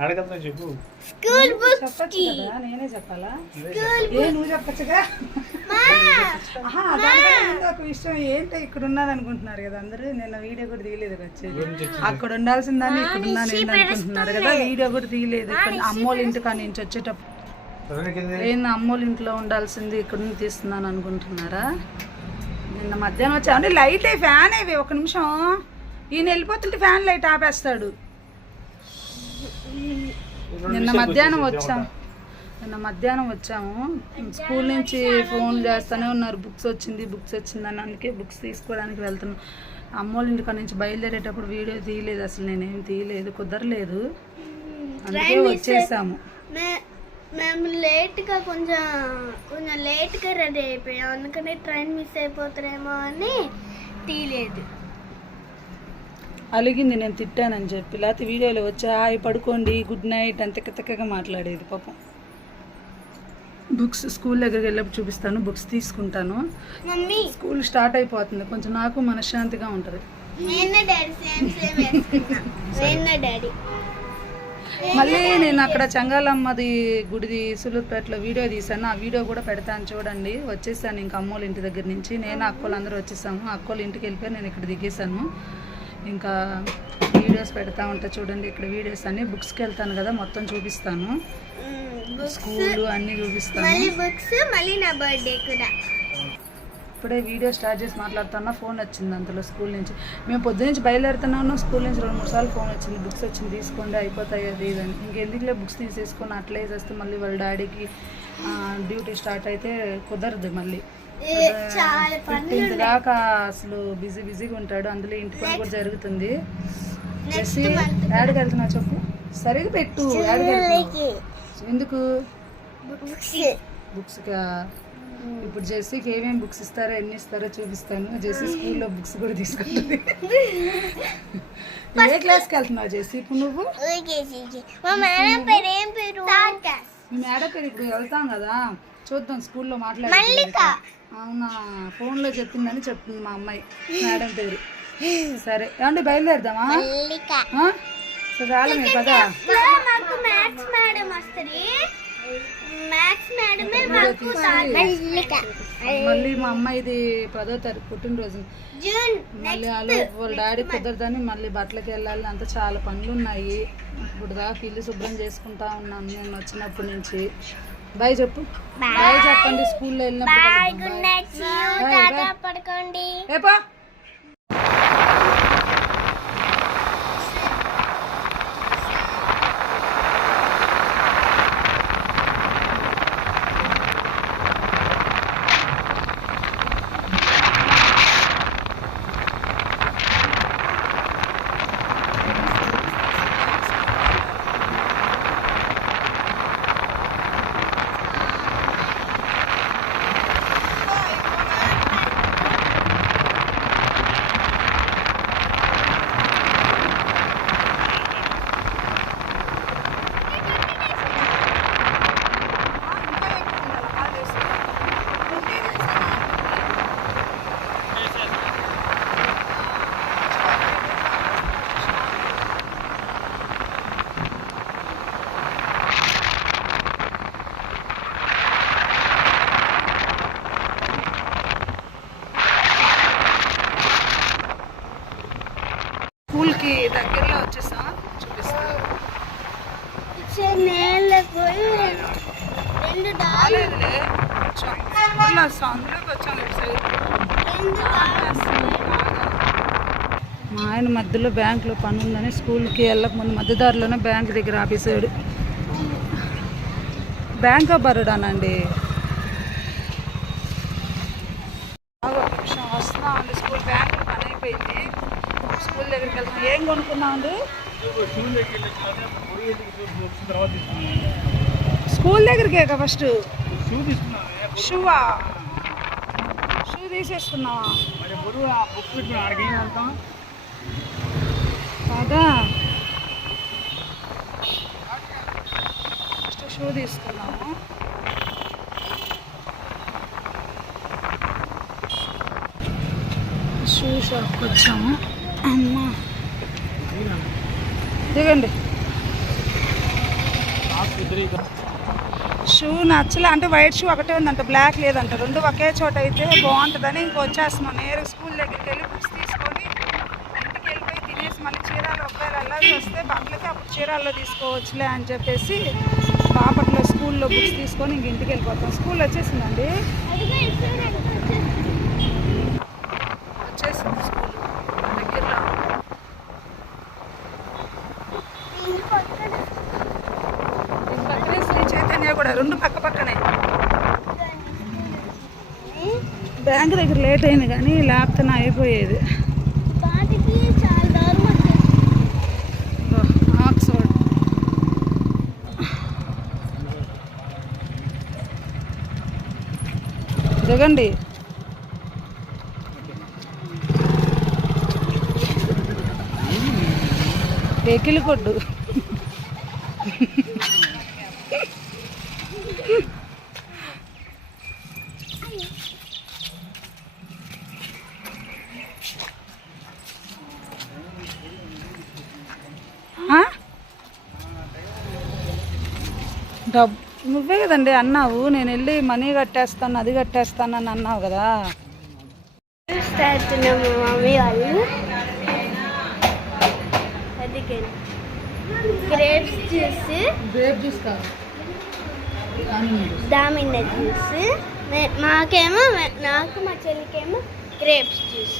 అడగద్దా చెప్పు. స్కూల్ నేనే చెప్పాలా? ఏ నువ్వు చెప్పచ్చుగా? ఆహా, దానికన్నా ముందు ఒక విషయం ఏంటో ఇక్కడ ఉన్నది అనుకుంటున్నారు కదా అందరూ? నిన్న వీడియో కూడా తీయలేదు వచ్చేది. అక్కడ ఉండాల్సిందని ఇక్కడ ఉన్నాను అనుకుంటున్నారు కదా? వీడియో కూడా తీయలేదు. అమ్మోళ్ళ ఇంటికి నుంచి వచ్చేటప్పుడు ఏంది అమ్మోళ్ళ ఇంట్లో ఉండాల్సింది ఇక్కడ నుంచి తీస్తున్నాను అనుకుంటున్నారా? నిన్న మధ్యాహ్నం వచ్చా అంటే లైట్ ఫ్యాన్ ఇవి. ఒక నిమిషం. ఈయన వెళ్ళిపోతుంటే ఫ్యాన్ లైట్ ఆపేస్తాడు. నిన్న మధ్యాహ్నం వచ్చాం. నిన్న మధ్యాహ్నం వచ్చాము. స్కూల్ నుంచి ఫోన్ చేస్తూనే ఉన్నారు. బుక్స్ వచ్చింది బుక్స్ వచ్చిందని అందుకే బుక్స్ తీసుకోవడానికి వెళ్తున్నాం. అమ్మోళ్ళ ఇంటికాడ నుంచి బయలుదేరేటప్పుడు వీడియో తీయలేదు అసలు నేనేం తీయలేదు కుదరలేదు. అందుకే వచ్చేసాము. మేము లేట్గా కొంచెం కొంచెం లేట్గా రెడీ అయిపోయాం. అందుకని ట్రైన్ మిస్ అయిపోతారేమో అని తీయలేదు అలిగింది నేను తిట్టానని చెప్పి. లేకపోతే వీడియోలో వచ్చా హాయ్ పడుకోండి గుడ్ నైట్ అని తిక్క తిక్కగా మాట్లాడేది పాపం. బుక్స్ స్కూల్ దగ్గరికి వెళ్ళినప్పుడు చూపిస్తాను బుక్స్ తీసుకుంటాను. మమ్మీ! స్కూల్ స్టార్ట్ అయిపోతుంది. కొంచెం నాకు మనశ్శాంతిగా ఉంటుంది. Same same daddy. మళ్ళీ నేను అక్కడ చంగాలమ్మది గుడిది సులూరుపేటలో వీడియో తీశాను. ఆ వీడియో కూడా పెడతాను చూడండి. వచ్చేసాను ఇంకా అమ్మోళ్ళ ఇంటి దగ్గర నుంచి. నేను అక్కోళ్ళు అందరూ వచ్చేసాము అక్కోళ్ళ ఇంటికి వెళ్ళిపోయి నేను ఇక్కడ దిగేశాను. ఇంకా వీడియోస్ పెడతా ఉంటా చూడండి ఇక్కడ వీడియోస్ అన్ని బుక్స్కి వెళ్తాను కదా మొత్తం చూపిస్తాను. స్కూల్ అన్నీ చూపిస్తాను. మళ్ళీ బుక్స్ మళ్ళీ నా బర్త్డే కూడా. ఇప్పుడే వీడియో స్టార్ట్ చేసి మాట్లాడుతున్నా ఫోన్ వచ్చింది అంతలో స్కూల్ నుంచి. మేము పొద్దు నుంచి బయలుదేరుతున్నాను స్కూల్ నుంచి రెండు మూడు సార్లు ఫోన్ వచ్చింది బుక్స్ వచ్చింది తీసుకోండి అయిపోతాయి అది ఇది అని. ఇంకెందుకులే బుక్స్ తీసేసుకొని అట్లే చేస్తే మళ్ళీ వాళ్ళ డాడీకి డ్యూటీ స్టార్ట్ అయితే కుదరదు మళ్ళీ. ఫిఫ్టీన్త్ దాకా అసలు బిజీ బిజీగా ఉంటాడు. అందులో ఇంటి పని కూడా జరుగుతుంది. యాడికి వెళ్తున్నా చెప్పు? సరిగా పెట్టు? ఎందుకు? బుక్స్. బుక్స్ ఇప్పుడు జెస్సీకి ఏమేమి బుక్స్ ఇస్తారో ఎన్ని ఇస్తారో చూపిస్తాను. జెస్సీ స్కూల్లో బుక్స్ కూడా తీసుకుంటుంది. ఏ క్లాస్కి వెళ్తున్నావు జెస్సీ? ఇప్పుడు నువ్వు? మా మేడం పేరు ఏం పేరు? మీ మేడం పేరు ఇప్పుడు వెళ్తాం కదా? చూద్దాం స్కూల్లో మాట్లాడి మల్లిక. అవునా ఫోన్లో చెప్పిందని చెప్తుంది మా అమ్మాయి మేడం పేరు. సరే ఏమండి బయలుదేరదామా? సరే రాలే పదా. మళ్ళీ మా అమ్మాయిది పదో తారీఖు పుట్టినరోజు. మళ్ళీ వాళ్ళు వాళ్ళ డాడీ కుదరదని మళ్ళీ బట్టలకి వెళ్ళాలి. అంత చాలా పనులు ఉన్నాయి ఇప్పుడు దాకా ఇల్లు శుభ్రం చేసుకుంటా ఉన్నాను నేను వచ్చినప్పటి నుంచి. బాయ్ చెప్పు. బాయ్ చెప్పండి స్కూల్లో వెళ్ళినప్పుడు స్కూల్కి దగ్గరలో వచ్చేసా చూపిస్తాను రాలేదులే. కొంచెం అందులోకి ఇటు సైడ్. మా ఆయన మధ్యలో బ్యాంకులో పని ఉందని స్కూల్కి వెళ్ళక ముందు మధ్యదారిలోనే బ్యాంక్ దగ్గర ఆపేసాడు. బ్యాంక్ ఆఫ్ బరోడానండి షాపుల దగ్గరికి వెళ్తాం. ఏం కొనుక్కున్నాం అండి? స్కూల్ దగ్గరికే కదా ఫస్ట్? షూవా? షూ తీసేసుకున్నావా కదా ఫస్ట్ షూ తీసుకున్నాము షూ షాప్కి వచ్చాము. అమ్మా. దిగండి. షూ నచ్చలే అంటే వైట్ షూ ఒకటే ఉందంట బ్లాక్ లేదంట. రెండు ఒకే చోట అయితే బాగుంటుందని ఇంక వచ్చేస్తున్నాం. నేరు స్కూల్ దగ్గరికి వెళ్ళి బుక్స్ తీసుకొని ఇంటికి వెళ్ళిపోయి తినేసి మళ్ళీ చీరాలు ఒకవేళ వెళ్ళాల్సి వస్తే బట్టలకి అప్పుడు చీరాల్లో తీసుకోవచ్చులే అని చెప్పేసి బాపట్లో స్కూల్లో బుక్స్ తీసుకొని ఇంక ఇంటికి వెళ్ళిపోతాం స్కూల్ వచ్చేసిందండి అదిగో ఇటు సైడ్ అదిగో వచ్చేసి. వచ్చేసింది స్కూల్ దగ్గరలో ఈ పక్కన ఇంక పక్కనే శ్రీ చైతన్య కూడా రెండు పక్క పక్కనే బ్యాంక్ దగ్గర లేట్ అయింది కానీ లేకపోతే అయిపోయేది. ఆక్స్ఫర్డ్. దిగండి. వెకిలి కొట్టు ఆ? డబ్ నువ్వే కదండి అన్నావు. నేను వెళ్ళి మనీ కట్టేస్తాను అది కట్టేస్తాను అని అన్నావు కదా. మమ్మీ వాళ్ళు అందుకే గ్రేప్స్ జ్యూస్ గ్రేప్ జ్యూస్ కాదు దామిన జ్యూస్ మే- మాకేమో నాకు మా చెల్లికేమో గ్రేప్స్ జ్యూస్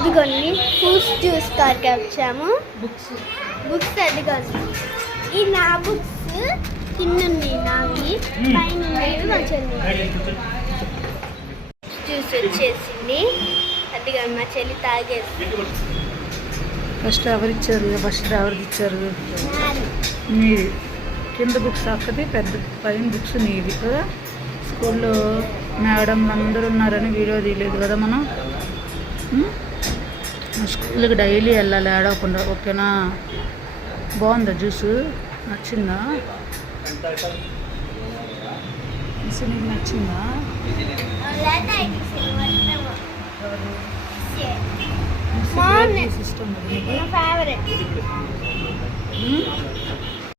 ఇదిగోండి ఫ్రూట్స్ జ్యూస్ కాడికి వచ్చాము బుక్స్ బుక్స్ అదిగోండి ఈ నా బుక్స్ కింద ఉన్నాయి నావి పైన మా చెల్లి జ్యూస్ వచ్చేసింది. అదిగా మా చెల్లి తాగేసి ఫస్ట్ ఎవరిచ్చారు ఫస్ట్ ఎవరిది ఇచ్చారు? నీది. కింద బుక్స్ అక్కది పెద్ద పైన బుక్స్ నీవి కదా? స్కూల్లో మేడంలు అందరూ ఉన్నారని వీడియో తీయలేదు కదా మనం? ఉం? స్కూల్కి డైలీ వెళ్ళాలి ఏడవకుండా. ఓకేనా? బాగుందా జ్యూస్? నచ్చిందా? మిస్ నీకు నచ్చిందా. జ్యూస్ ఇష్టం